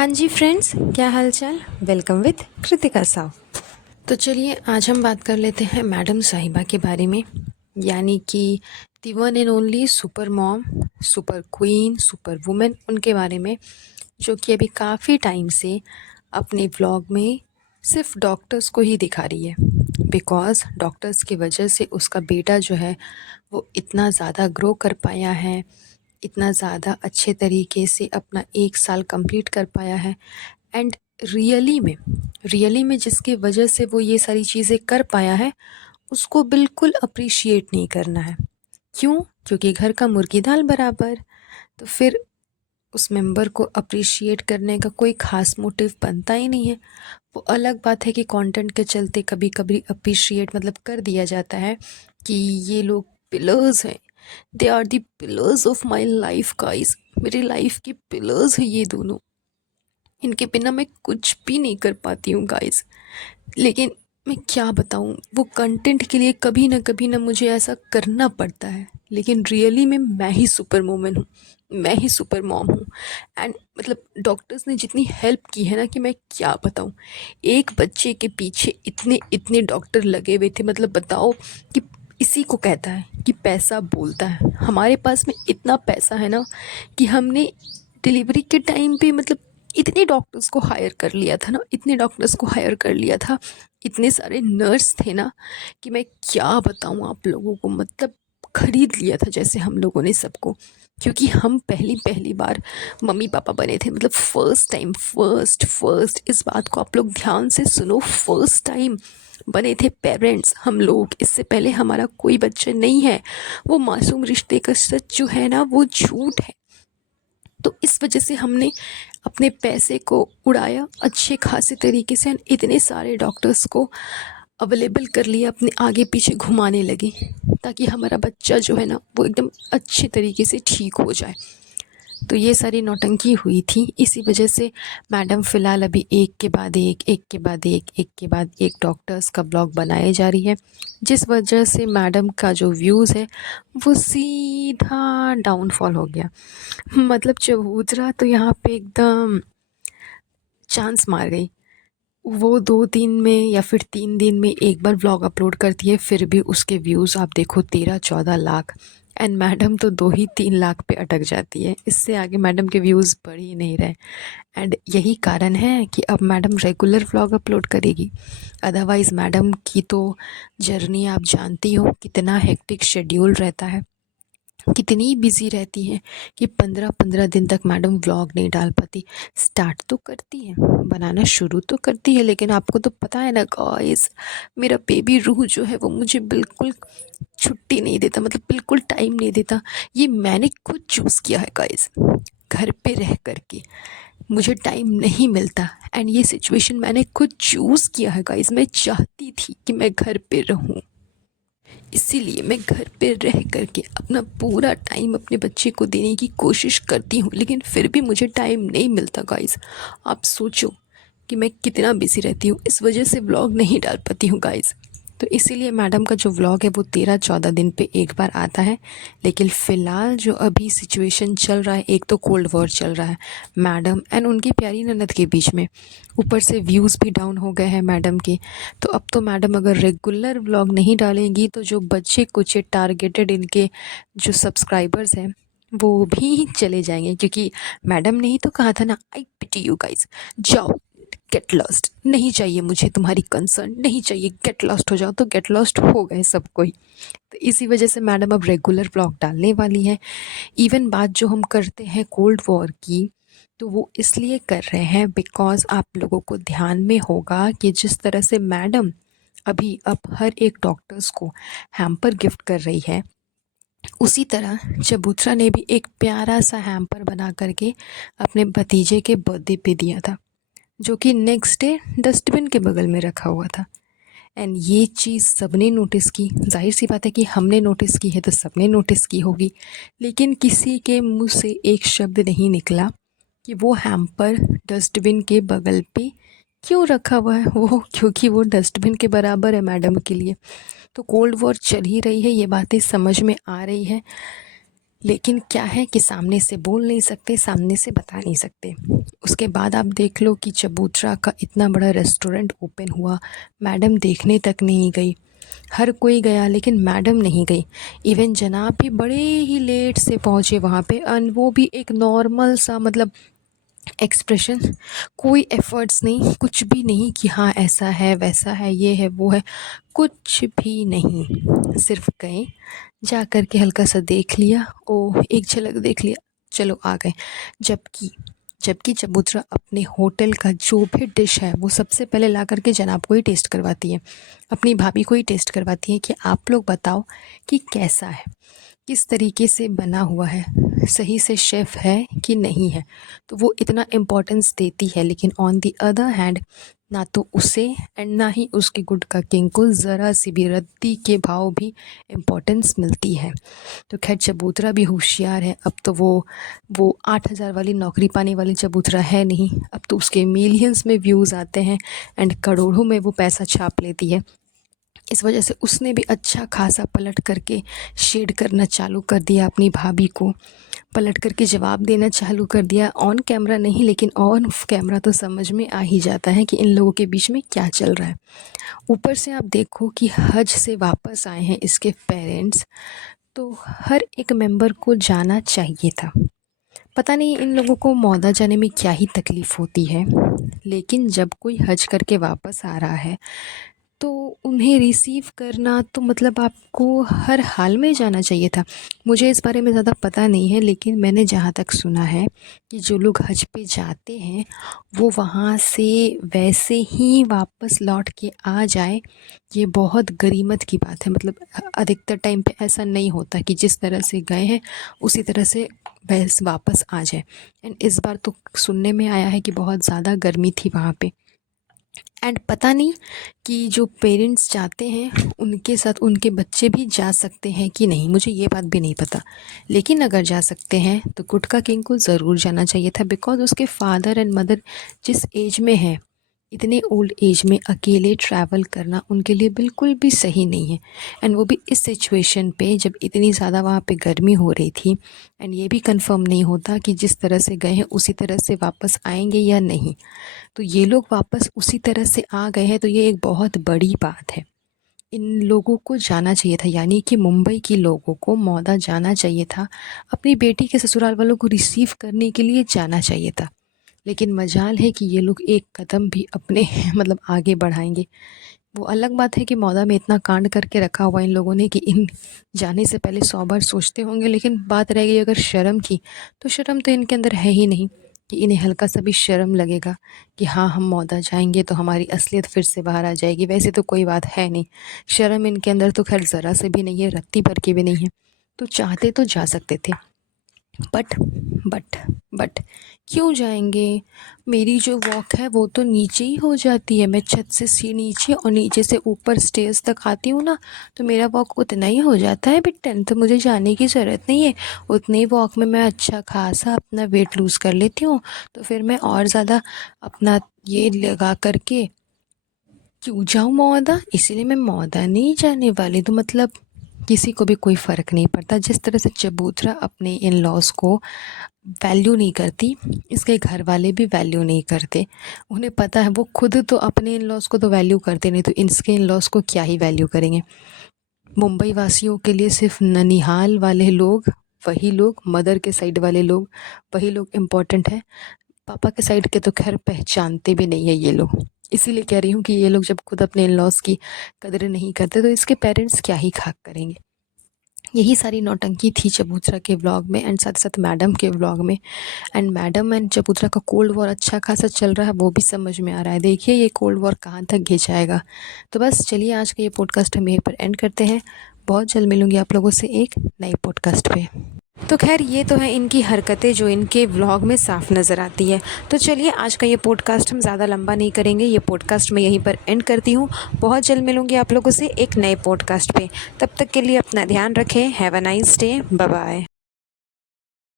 हाँ जी फ्रेंड्स, क्या हाल चाल। Welcome with Kritika Sao. तो चलिए आज हम बात कर लेते हैं मैडम साहिबा के बारे में, यानी कि the one and only super mom, super queen, super women, उनके बारे में, जो कि अभी काफ़ी टाइम से अपने व्लॉग में सिर्फ डॉक्टर्स को ही दिखा रही है। बिकॉज़ डॉक्टर्स की वजह से उसका बेटा जो है वो इतना ज़्यादा ग्रो कर पाया है, इतना ज़्यादा अच्छे तरीके से अपना 1 साल कंप्लीट कर पाया है। एंड रियली में जिसकी वजह से वो ये सारी चीज़ें कर पाया है, उसको बिल्कुल अप्रिशिएट नहीं करना है। क्यों? क्योंकि घर का मुर्गी दाल बराबर। तो फिर उस मेंबर को अप्रिशिएट करने का कोई ख़ास मोटिव बनता ही नहीं है। वो अलग बात है कि कंटेंट के चलते कभी कभी अप्रिशिएट मतलब कर दिया जाता है कि ये लोग पिलर्स हैं, they are the pillars of my life guys. मेरी लाइफ के पिलर्स हैं ये दोनों, इनके बिना मैं कुछ भी नहीं कर पाती हूँ गाइस। लेकिन मैं क्या बताऊँ, वो कंटेंट के लिए कभी ना मुझे ऐसा करना पड़ता है। लेकिन रियली में मैं ही सुपर वूमन हूँ, मैं ही सुपर मॉम हूँ। एंड मतलब डॉक्टर्स ने जितनी हेल्प की है ना कि मैं क्या बताऊँ। एक बच्चे के पीछे इतने इतने डॉक्टर लगे हुए थे, मतलब बताओ कि इसी को कहता है कि पैसा बोलता है। हमारे पास में इतना पैसा है ना कि हमने डिलीवरी के टाइम पे मतलब इतने डॉक्टर्स को हायर कर लिया था ना, इतने डॉक्टर्स को हायर कर लिया था, इतने सारे नर्स थे ना कि मैं क्या बताऊँ आप लोगों को। मतलब खरीद लिया था जैसे हम लोगों ने सबको, क्योंकि हम पहली पहली बार मम्मी पापा बने थे। मतलब फर्स्ट टाइम, फर्स्ट इस बात को आप लोग ध्यान से सुनो, फर्स्ट टाइम बने थे पेरेंट्स हम लोग। इससे पहले हमारा कोई बच्चा नहीं है। वो मासूम रिश्ते का सच जो है ना वो झूठ है। तो इस वजह से हमने अपने पैसे को उड़ाया अच्छे खासे तरीके से। इतने सारे डॉक्टर्स को अवेलेबल कर लिया, अपने आगे पीछे घुमाने लगे ताकि हमारा बच्चा जो है ना वो एकदम अच्छे तरीके से ठीक हो जाए। तो ये सारी नौटंकी हुई थी, इसी वजह से मैडम फ़िलहाल अभी एक के बाद एक के बाद एक के बाद एक डॉक्टर्स का ब्लॉग बनाए जा रही है, जिस वजह से मैडम का जो व्यूज़ है वो सीधा डाउनफॉल हो गया। मतलब चबूतरा तो यहाँ पे एकदम चांस मार गई। वो 2 दिन में या फिर 3 दिन में एक बार व्लॉग अपलोड करती है, फिर भी उसके व्यूज़ आप देखो 13-14 लाख। एंड मैडम तो 2 ही 3 लाख पे अटक जाती है, इससे आगे मैडम के व्यूज़ बढ़ ही नहीं रहे। एंड यही कारण है कि अब मैडम रेगुलर व्लॉग अपलोड करेगी। अदरवाइज़ मैडम की तो जर्नी आप जानती हो, कितना हेक्टिक शेड्यूल रहता है, कितनी बिजी रहती हैं कि 15-15 दिन तक मैडम व्लॉग नहीं डाल पाती। स्टार्ट तो करती है, बनाना शुरू तो करती है, लेकिन आपको तो पता है ना गाइस, मेरा बेबी रूह जो है वो मुझे बिल्कुल छुट्टी नहीं देता, मतलब बिल्कुल टाइम नहीं देता। ये मैंने खुद चूज़ किया है गाइस, घर पे रह कर के मुझे टाइम नहीं मिलता। एंड ये सिचुएशन मैंने खुद चूज़ किया है गाइस। मैं चाहती थी कि मैं घर पे रहूँ, इसीलिए मैं घर पे रह कर के अपना पूरा टाइम अपने बच्चे को देने की कोशिश करती हूँ, लेकिन फिर भी मुझे टाइम नहीं मिलता गाइस। आप सोचो कि मैं कितना बिज़ी रहती हूँ, इस वजह से व्लॉग नहीं डाल पाती हूँ गाइस। तो इसीलिए मैडम का जो व्लॉग है वो 13-14 दिन पे एक बार आता है। लेकिन फ़िलहाल जो अभी सिचुएशन चल रहा है, एक तो कोल्ड वॉर चल रहा है मैडम एंड उनकी प्यारी ननद के बीच में, ऊपर से व्यूज़ भी डाउन हो गए हैं मैडम के। तो अब तो मैडम अगर रेगुलर व्लॉग नहीं डालेंगी तो जो बच्चे कुछ टारगेटेड इनके जो सब्सक्राइबर्स हैं वो भी चले जाएंगे, क्योंकि मैडम ने ही तो कहा था ना, आई पिटी यू गाइस, जाओ गेट लॉस्ट, नहीं चाहिए मुझे तुम्हारी कंसर्न, नहीं चाहिए, गेट लॉस्ट हो जाओ। तो गेट लॉस्ट हो गए सब कोई। तो इसी वजह से मैडम अब रेगुलर व्लॉग डालने वाली है। इवन बात जो हम करते हैं कोल्ड वॉर की, तो वो इसलिए कर रहे हैं बिकॉज़ आप लोगों को ध्यान में होगा कि जिस तरह से मैडम अभी अब हर एक डॉक्टर्स को हैम्पर गिफ्ट कर रही है, उसी तरह चबूतरा ने भी एक प्यारा सा हैम्पर बना करके अपने भतीजे के बर्थडे पे दिया था, जो कि नेक्स्ट डे डस्टबिन के बगल में रखा हुआ था। एंड ये चीज़ सबने नोटिस की, जाहिर सी बात है कि हमने नोटिस की है तो सबने नोटिस की होगी। लेकिन किसी के मुंह से एक शब्द नहीं निकला कि वो हैम्पर डस्टबिन के बगल पे क्यों रखा हुआ है वो, क्योंकि वो डस्टबिन के बराबर है मैडम के लिए। तो कोल्ड वॉर चल ही रही है, ये बातें समझ में आ रही है। लेकिन क्या है कि सामने से बोल नहीं सकते, सामने से बता नहीं सकते। उसके बाद आप देख लो कि चबूतरा का इतना बड़ा रेस्टोरेंट ओपन हुआ, मैडम देखने तक नहीं गई। हर कोई गया लेकिन मैडम नहीं गई। इवन जनाब भी बड़े ही लेट से पहुँचे वहाँ पे, और वो भी एक नॉर्मल सा मतलब एक्सप्रेशन, कोई एफ़र्ट्स नहीं, कुछ भी नहीं कि हाँ ऐसा है, वैसा है, ये है, वो है, कुछ भी नहीं। सिर्फ़ गए, जा कर के हल्का सा देख लिया, ओह! एक झलक देख लिया, चलो आ गए। जबकि जबकि चबूतरा अपने होटल का जो भी डिश है वो सबसे पहले ला कर के जनाब को ही टेस्ट करवाती है, अपनी भाभी को ही टेस्ट करवाती है कि आप लोग बताओ कि कैसा है, किस तरीके से बना हुआ है, सही से शेफ़ है कि नहीं है। तो वो इतना इम्पोर्टेंस देती है, लेकिन ऑन द अदर हैंड ना तो उसे एंड ना ही उसके गुड कुकिंग को ज़रा सी भी रद्दी के भाव भी इम्पोर्टेंस मिलती है। तो खैर चबूतरा भी होशियार है। अब तो वो 8,000 वाली नौकरी पाने वाली चबूतरा है नहीं, अब तो उसके मिलियंस में व्यूज़ आते हैं एंड करोड़ों में वो पैसा छाप लेती है। इस वजह से उसने भी अच्छा खासा पलट करके शेड करना चालू कर दिया, अपनी भाभी को पलट करके जवाब देना चालू कर दिया। ऑन कैमरा नहीं, लेकिन ऑन कैमरा तो समझ में आ ही जाता है कि इन लोगों के बीच में क्या चल रहा है। ऊपर से आप देखो कि हज से वापस आए हैं इसके पेरेंट्स, तो हर एक मेंबर को जाना चाहिए था। पता नहीं इन लोगों को मौदा जाने में क्या ही तकलीफ़ होती है, लेकिन जब कोई हज करके वापस आ रहा है तो उन्हें रिसीव करना तो मतलब आपको हर हाल में जाना चाहिए था। मुझे इस बारे में ज़्यादा पता नहीं है, लेकिन मैंने जहाँ तक सुना है कि जो लोग हज पे जाते हैं वो वहाँ से वैसे ही वापस लौट के आ जाए, ये बहुत गनीमत की बात है। मतलब अधिकतर टाइम पे ऐसा नहीं होता कि जिस तरह से गए हैं उसी तरह से वैसे वापस आ जाए। एंड इस बार तो सुनने में आया है कि बहुत ज़्यादा गर्मी थी वहाँ पे। एंड पता नहीं कि जो पेरेंट्स जाते हैं उनके साथ उनके बच्चे भी जा सकते हैं कि नहीं, मुझे ये बात भी नहीं पता। लेकिन अगर जा सकते हैं तो गुटका किंग को ज़रूर जाना चाहिए था, बिकॉज़ उसके फादर एंड मदर जिस एज में हैं, इतने ओल्ड एज में अकेले ट्रैवल करना उनके लिए बिल्कुल भी सही नहीं है। एंड वो भी इस सिचुएशन पे जब इतनी ज़्यादा वहाँ पे गर्मी हो रही थी, एंड ये भी कंफर्म नहीं होता कि जिस तरह से गए हैं उसी तरह से वापस आएंगे या नहीं। तो ये लोग वापस उसी तरह से आ गए हैं, तो ये एक बहुत बड़ी बात है। इन लोगों को जाना चाहिए था, यानी कि मुंबई के लोगों को मौदा जाना चाहिए था, अपनी बेटी के ससुराल वालों को रिसीव करने के लिए जाना चाहिए था। लेकिन मजाल है कि ये लोग एक कदम भी अपने मतलब आगे बढ़ाएंगे। वो अलग बात है कि मौदा में इतना कांड करके रखा हुआ इन लोगों ने कि इन जाने से पहले 100 बार सोचते होंगे, लेकिन बात रह गई अगर शर्म की, तो शर्म तो इनके अंदर है ही नहीं कि इन्हें हल्का सा भी शर्म लगेगा कि हाँ हम मौदा जाएंगे तो हमारी असलियत फिर से बाहर आ जाएगी। वैसे तो कोई बात है नहीं, शर्म इनके अंदर तो खैर ज़रा से भी नहीं है, रत्ती भर की भी नहीं है। तो चाहते तो जा सकते थे, बट बट बट क्यों जाएंगे? मेरी जो वॉक है वो तो नीचे ही हो जाती है, मैं छत से नीचे और नीचे से ऊपर स्टेज तक आती हूँ ना, तो मेरा वॉक उतना ही हो जाता है बेटा, तो मुझे जाने की ज़रूरत नहीं है। उतने वॉक में मैं अच्छा खासा अपना वेट लूज़ कर लेती हूँ, तो फिर मैं और ज़्यादा अपना ये लगा करके क्यों जाऊँ मौदा, इसीलिए मैं मौदा नहीं जाने वाली। तो मतलब किसी को भी कोई फ़र्क नहीं पड़ता। जिस तरह से चबूतरा अपने इन लॉज़ को वैल्यू नहीं करती, इसके घर वाले भी वैल्यू नहीं करते। उन्हें पता है वो खुद तो अपने इन लॉज़ को तो वैल्यू करते नहीं, तो इसके इन लॉज़ को क्या ही वैल्यू करेंगे। मुंबई वासियों के लिए सिर्फ ननिहाल वाले लोग, वही लोग, मदर के साइड वाले लोग, वही लोग इम्पोर्टेंट है। पापा के साइड के तो खैर पहचानते भी नहीं है ये लोग। इसीलिए कह रही हूँ कि ये लोग जब खुद अपने इन लॉज़ की कदर नहीं करते तो इसके पेरेंट्स क्या ही खाक करेंगे। यही सारी नौटंकी थी चबूतरा के व्लॉग में एंड साथ साथ मैडम के व्लॉग में। एंड मैडम एंड चबूतरा का कोल्ड वॉर अच्छा खासा चल रहा है, वो भी समझ में आ रहा है। देखिए ये कोल्ड वॉर कहाँ तक घिंचाएगा। तो बस चलिए आज का ये पॉडकास्ट हम यहीं पर एंड करते हैं। बहुत जल्द मिलूंगी आप लोगों से एक नई पॉडकास्ट पे। तो खैर ये तो है इनकी हरकतें जो इनके व्लॉग में साफ नज़र आती है। तो चलिए आज का ये पॉडकास्ट हम ज़्यादा लंबा नहीं करेंगे, ये पॉडकास्ट मैं यहीं पर एंड करती हूँ। बहुत जल्द मिलूंगी आप लोगों से एक नए पॉडकास्ट पे। तब तक के लिए अपना ध्यान रखें। Have a nice day, bye bye.